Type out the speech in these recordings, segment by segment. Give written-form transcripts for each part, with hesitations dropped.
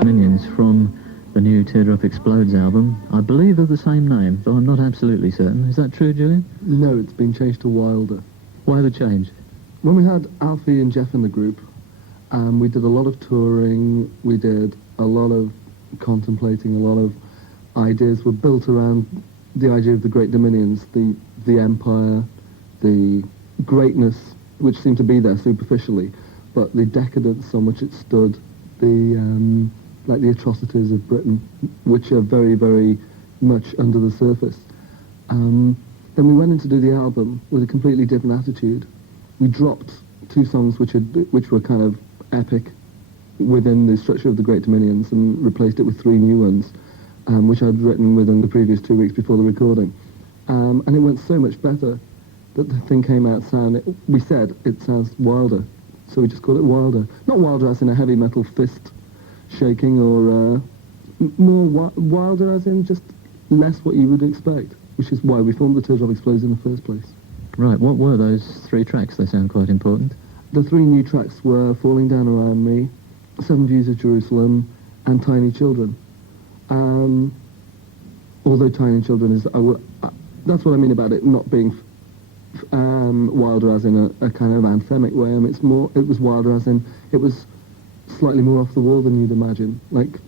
Minions from the new Teardrop Explodes album, I believe of the same name, though I'm not absolutely certain. Is that true, Julian? No, it's been changed to Wilder. Why the change? When we had Alfie and Jeff in the group, we did a lot of touring, we did a lot of contemplating, a lot of ideas were built around the idea of the Great Dominions, the empire, the greatness, which seemed to be there superficially, but the decadence on which it stood, the atrocities of Britain, which are very, very much under the surface. Then we went in to do the album with a completely different attitude. We dropped two songs which were kind of epic within the structure of the Great Dominions and replaced it with three new ones, which I'd written within the previous 2 weeks before the recording. And it went so much better that the thing came out we said it sounds wilder, so we just called it Wilder. Not Wilder as in a heavy metal fist shaking, or more wilder as in just less what you would expect, which is why we formed the Teardrop Explodes in the first place. Right, what were those three tracks? They sound quite important. The three new tracks were Falling Down Around Me, Seven Views of Jerusalem, and Tiny Children. Although Tiny Children is, that's what I mean about it not being wilder as in a kind of anthemic way. I mean, it was wilder as in, it was slightly more off the wall than you'd imagine. Like,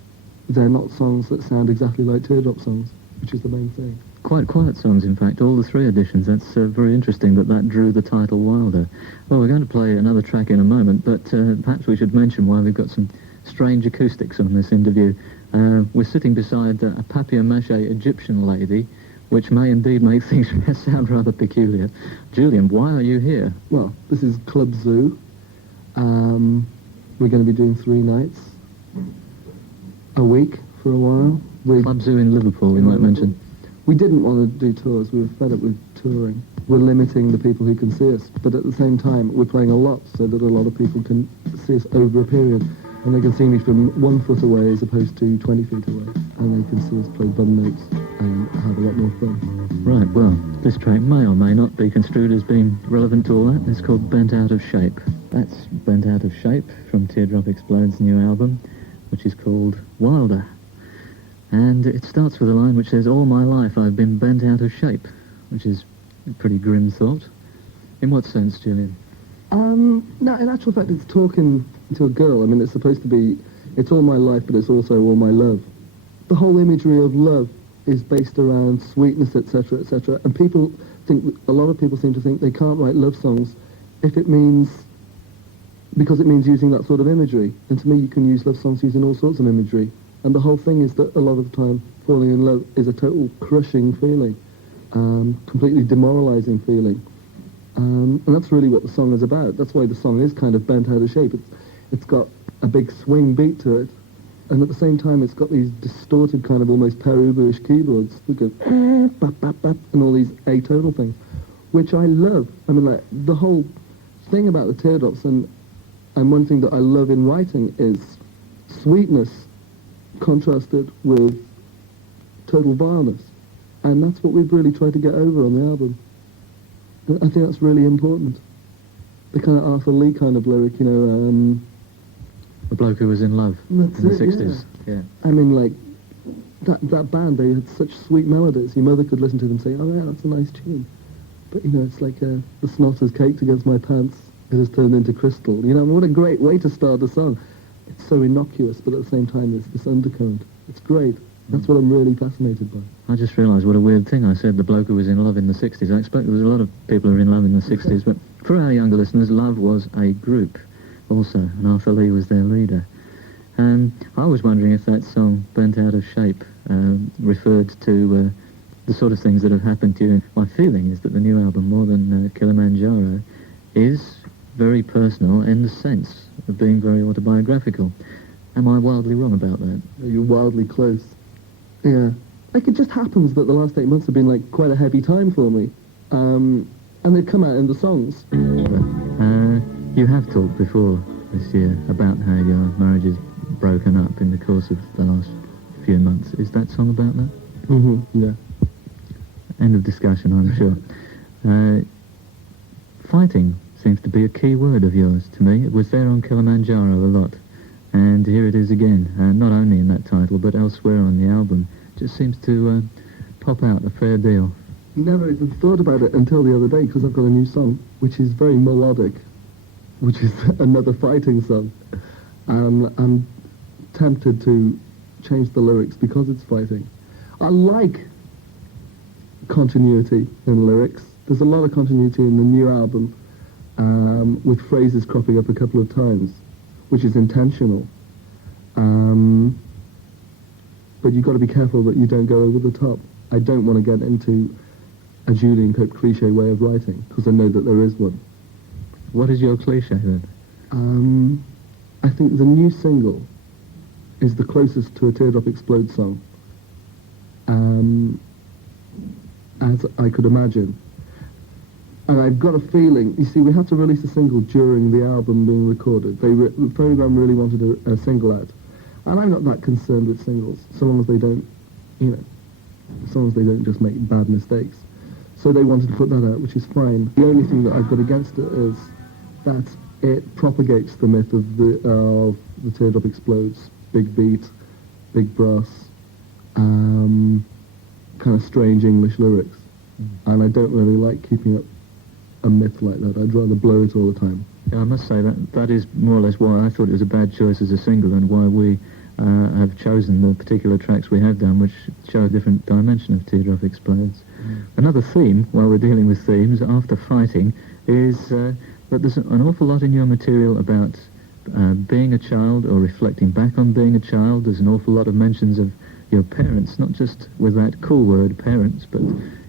they're not songs that sound exactly like Teardrop songs, which is the main thing. Quite quiet songs, in fact, all the three editions. That's very interesting that drew the title Wilder. Well, we're going to play another track in a moment, but perhaps we should mention why we've got some strange acoustics on this interview. We're sitting beside a papier-mâché Egyptian lady, which may indeed make things sound rather peculiar. Julian, why are you here? Well, this is Club Zoo. We're going to be doing 3 nights a week for a while. Club Zoo in Liverpool, we might mention. We didn't want to do tours. We were fed up with touring. We're limiting the people who can see us, but at the same time, we're playing a lot so that a lot of people can see us over a period, and they can see me from 1 foot away as opposed to 20 feet away, and they can see us play bum notes and have a lot more fun. Right, well, this track may or may not be construed as being relevant to all that. It's called Bent Out of Shape. That's Bent Out of Shape from Teardrop Explodes' new album, which is called Wilder. And it starts with a line which says, "All my life I've been bent out of shape," which is a pretty grim thought. In what sense, Julian? No, in actual fact, it's talking to a girl. I mean, it's supposed to be, it's all my life, but it's also all my love. The whole imagery of love is based around sweetness, etc., etc. And a lot of people seem to think they can't write love songs because it means using that sort of imagery. And to me, you can use love songs using all sorts of imagery. And the whole thing is that a lot of the time, falling in love is a total crushing feeling, completely demoralizing feeling. And that's really what the song is about. That's why the song is kind of bent out of shape. It's got a big swing beat to it, and at the same time it's got these distorted kind of almost Peruba-ish keyboards that go bap, bap, bap, and all these atonal things, which I love. I mean, like, the whole thing about the Teardrops, and one thing that I love in writing is sweetness contrasted with total vileness, and that's what we've really tried to get over on the album. I think that's really important. The kind of Arthur Lee kind of lyric, you know. The bloke who was in love in the 60s. Yeah. I mean, like, that band, they had such sweet melodies. Your mother could listen to them and say, "Oh yeah, that's a nice tune." But, you know, it's like the snot has caked against my pants. It has turned into crystal. You know, what a great way to start a song. It's so innocuous, but at the same time, there's this undercurrent. It's great. That's what I'm really fascinated by. I just realised what a weird thing I said, the bloke who was in love in the 60s. I expect there was a lot of people who were in love in the 60s, but for our younger listeners, Love was a group also, and Arthur Lee was their leader. I was wondering if that song, Bent Out of Shape, referred to the sort of things that have happened to you. My feeling is that the new album, more than Kilimanjaro, is very personal in the sense of being very autobiographical. Am I wildly wrong about that? You're wildly close. Yeah. Like, it just happens that the last 8 months have been, like, quite a heavy time for me. And they've come out in the songs. You have talked before this year about how your marriage is broken up in the course of the last few months. Is that song about that? Mm-hmm, yeah. End of discussion, I'm sure. Fighting seems to be a key word of yours to me. It was there on Kilimanjaro a lot. And here it is again, not only in that title, but elsewhere on the album. Just seems to pop out a fair deal. Never even thought about it until the other day, because I've got a new song, which is very melodic, which is another fighting song. And I'm tempted to change the lyrics because it's fighting. I like continuity in lyrics. There's a lot of continuity in the new album, with phrases cropping up a couple of times, which is intentional. But you've got to be careful that you don't go over the top. I don't want to get into a Julian Cope cliche way of writing, because I know that there is one. What is your cliche then? I think the new single is the closest to a Teardrop Explodes song, as I could imagine. And I've got a feeling, you see, we had to release a single during the album being recorded. The program really wanted a single out. And I'm not that concerned with singles, so long as they don't, so long as they don't just make bad mistakes. So they wanted to put that out, which is fine. The only thing that I've got against it is that it propagates the myth of the Teardrop Explodes, big beat, big brass, kind of strange English lyrics. And I don't really like keeping up a myth like that. I'd rather blow it all the time. Yeah, I must say that is more or less why I thought it was a bad choice as a single, and why we have chosen the particular tracks we have done, which show a different dimension of Teardrop Explodes. Another theme, while we're dealing with themes, after fighting, is that there's an awful lot in your material about being a child, or reflecting back on being a child. There's an awful lot of mentions of your parents, not just with that cool word, parents, but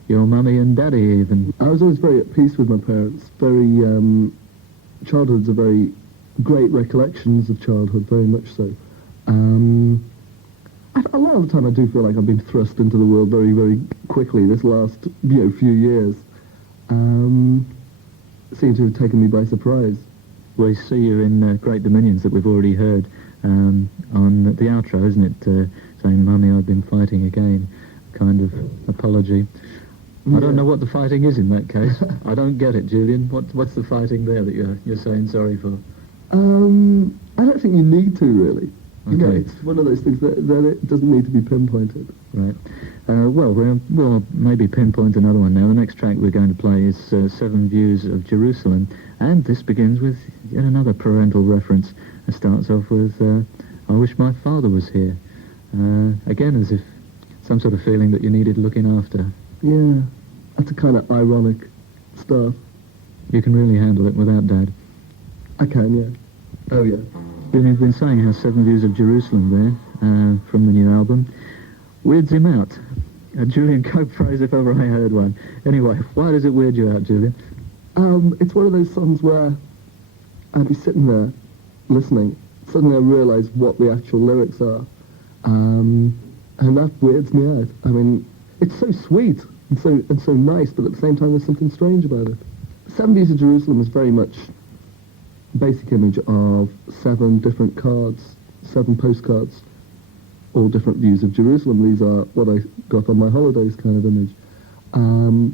your mummy and daddy even. I was always very at peace with my parents. Childhood's a very great recollections of childhood, very much so. A lot of the time I do feel like I've been thrust into the world very, very quickly this last, few years. Seem to have taken me by surprise. We see you in Great Dominions that we've already heard on the outro, isn't it? Saying, Mummy, I've been fighting again, kind of apology. I don't know what the fighting is in that case. I don't get it, Julian. What's the fighting there that you're saying sorry for? I don't think you need to, really. Okay. It's one of those things that it doesn't need to be pinpointed. Right. Well, we'll maybe pinpoint another one now. The next track we're going to play is Seven Views of Jerusalem, and this begins with yet another parental reference. It starts off with, I wish my father was here. Again, as if some sort of feeling that you needed looking after. Yeah, that's a kind of ironic stuff. You can really handle it without Dad. I can, yeah. Oh, yeah. You've been saying how Seven Views of Jerusalem there, from the new album, weirds him out. A Julian Cope phrase if ever I heard one. Anyway, why does it weird you out, Julian? It's one of those songs where I'd be sitting there listening. Suddenly I realise what the actual lyrics are. And that weirds me out. I mean, it's so sweet and so nice, but at the same time there's something strange about it. Seven Views of Jerusalem is very much basic image of 7 different cards, 7 postcards, all different views of Jerusalem. These are what I got on my holidays kind of image.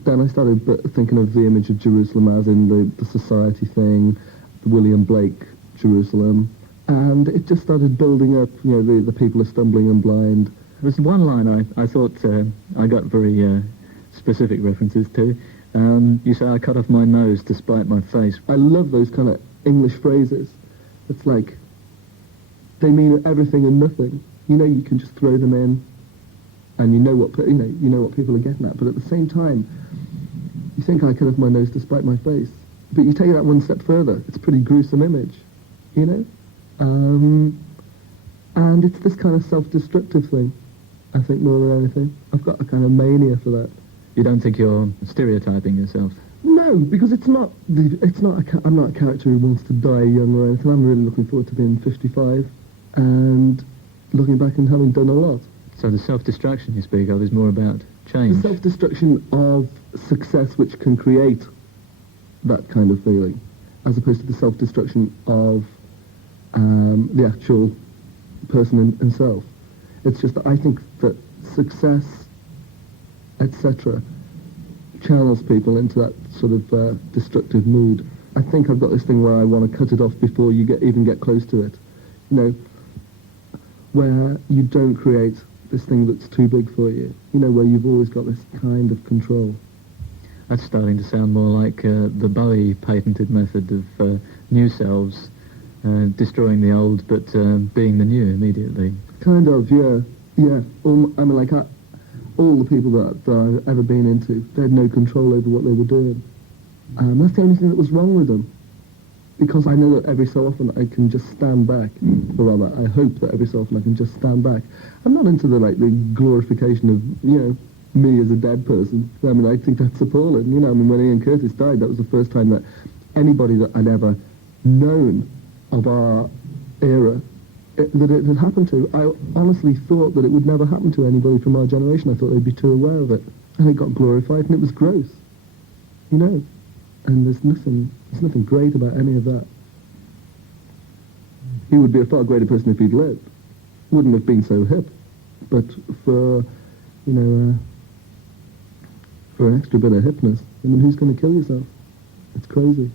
Then I started thinking of the image of Jerusalem as in the society thing, the William Blake Jerusalem, and it just started building up, the people are stumbling and blind. There's one line I thought I got very specific references to. You say, I cut off my nose to spite my face. I love those kind of English phrases. It's like they mean everything and nothing. You can just throw them in, and you know what people are getting at. But at the same time, you think I cut off my nose to spite my face, but you take that one step further. It's a pretty gruesome image, and it's this kind of self-destructive thing. I think more than anything, I've got a kind of mania for that. You don't think you're stereotyping yourself? No, because I'm not a character who wants to die young or anything. I'm really looking forward to being 55 and looking back and having done a lot. So the self-destruction you speak of is more about change? The self-destruction of success which can create that kind of feeling, as opposed to the self-destruction of the actual person himself. It's just that I think that success, etc., channels people into that sort of destructive mood. I think I've got this thing where I want to cut it off before you even get close to it. where you don't create this thing that's too big for you. You know, where you've always got this kind of control. That's starting to sound more like the Bowie patented method of new selves destroying the old, but being the new immediately. Kind of, yeah. I mean, like, all the people that I've ever been into, they had no control over what they were doing. That's the only thing that was wrong with them. Because I know that every so often I can just stand back, or rather, I hope that every so often I can just stand back. I'm not into the glorification of, me as a dead person. I mean, I think that's appalling. I mean, when Ian Curtis died, that was the first time that anybody that I'd ever known of our era, that it had happened to. I honestly thought that it would never happen to anybody from our generation. I thought they'd be too aware of it. And it got glorified, and it was gross. And there's nothing great about any of that. He would be a far greater person if he'd lived. Wouldn't have been so hip. But for an extra bit of hipness, I mean, who's going to kill yourself? It's crazy.